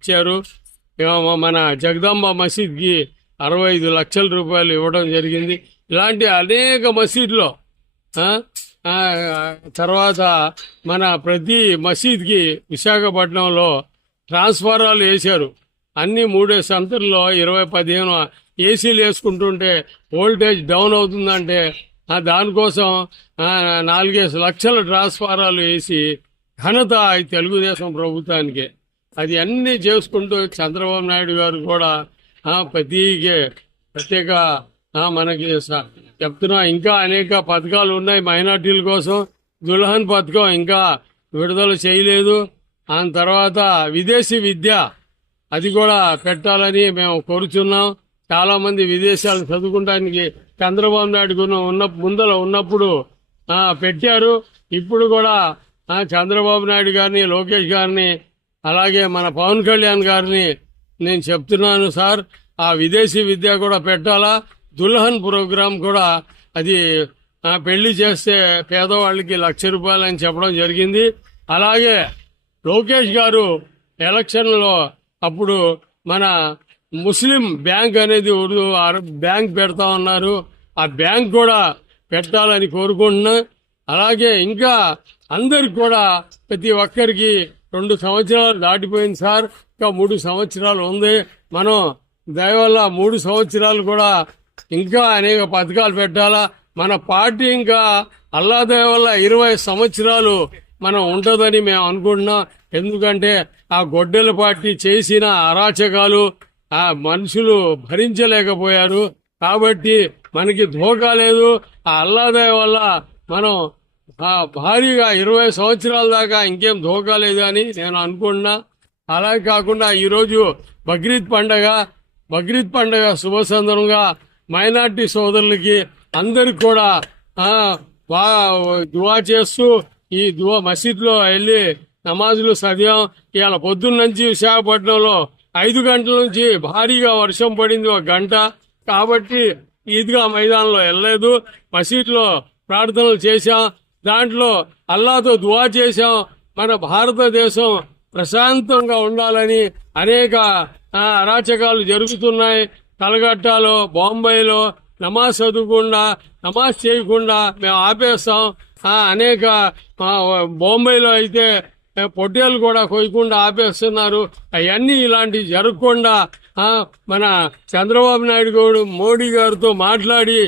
ఇచ్చారు. మన జగదాంబ మసీద్కి 65 లక్షల రూపాయలు ఇవ్వడం జరిగింది. ఇలాంటి అనేక మసీదులో తర్వాత మన ప్రతి మసీద్కి విశాఖపట్నంలో ట్రాన్స్ఫారాలు వేశారు. అన్ని 3 సంతల్లో 20-15 ఏసీలు వేసుకుంటుంటే వోల్టేజ్ డౌన్ అవుతుందంటే దానికోసం 4-5 లక్షల ట్రాన్స్ఫారాలు వేసి ఘనత తెలుగుదేశం ప్రభుత్వానికి. అది అన్ని చేసుకుంటూ చంద్రబాబు నాయుడు గారు కూడా ప్రత్యేక మనకి చెప్తున్నా. ఇంకా అనేక పథకాలు ఉన్నాయి మైనార్టీల కోసం. దుల్హన్ పథకం ఇంకా విడుదల చేయలేదు. ఆ తర్వాత విదేశీ విద్య అది కూడా పెట్టాలని మేము కోరుచున్నాం. చాలా మంది విదేశాలు చదువుకోవడానికి చంద్రబాబు నాయుడు ముందర ఉన్నప్పుడు పెట్టారు. ఇప్పుడు కూడా చంద్రబాబు నాయుడు గారిని, లోకేష్ గారిని, అలాగే మన పవన్ కళ్యాణ్ గారిని నేను చెప్తున్నాను, సార్ ఆ విదేశీ విద్య కూడా పెట్టాలా. దుల్హన్ ప్రోగ్రాం కూడా అది పెళ్లి చేస్తే పేదవాళ్ళకి ₹1,00,000 అని చెప్పడం జరిగింది. అలాగే లోకేష్ గారు ఎలక్షన్లో అప్పుడు మన ముస్లిం బ్యాంక్ అనేది ఉర్దూ బ్యాంక్ పెడతా ఉన్నారు. ఆ బ్యాంక్ కూడా పెట్టాలని కోరుకుంటున్నా. అలాగే ఇంకా అందరికి కూడా ప్రతి ఒక్కరికి 2 సంవత్సరాలు దాటిపోయింది సార్. ఇంకా 3 సంవత్సరాలు ఉంది. మనం దయవల్ల 3 సంవత్సరాలు కూడా ఇంకా అనేక పథకాలు పెట్టాలా. మన పార్టీ ఇంకా అల్లా దయవల్ల 20 సంవత్సరాలు మనం ఉంటుందని మేము అనుకుంటున్నాం. ఎందుకంటే ఆ గొడ్డెల పార్టీ చేసిన అరాచకాలు ఆ మనుషులు భరించలేకపోయారు. కాబట్టి మనకి ధోకా లేదు. ఆ అల్లా దయవల్ల మనం భారీగా 20 సంవత్సరాల దాకా ఇంకేం ధోకా లేదు అని నేను అనుకుంటున్నా. అలాగే కాకుండా ఈరోజు బక్రీద్ పండగ శుభ సందర్భంగా మైనార్టీ సోదరులకి అందరికి కూడా దువా చేస్తూ ఈ మసీద్లో వెళ్ళి నమాజులు చదివాం. ఇవాళ పొద్దున్న నుంచి విశాఖపట్నంలో 5 గంటల నుంచి భారీగా వర్షం పడింది, 1 గంట. కాబట్టి ఈద్గా మైదానంలో వెళ్ళలేదు. మసీద్లో ప్రార్థనలు చేశాం. దాంట్లో అల్లాతో దువా చేశాం. మన భారతదేశం ప్రశాంతంగా ఉండాలని. అనేక అరాచకాలు జరుగుతున్నాయి. కలకట్టాలో, బొంబాయిలో నమాజ్ చదువుకుండా, నమాజ్ చేయకుండా మేము ఆపేస్తాం. అనేక బొంబాయిలో అయితే పొట్టేలు కూడా కొయ్యకుండా ఆపేస్తున్నారు. అవన్నీ ఇలాంటివి జరగకుండా మన చంద్రబాబు నాయుడు గారు మోడీ గారితో మాట్లాడి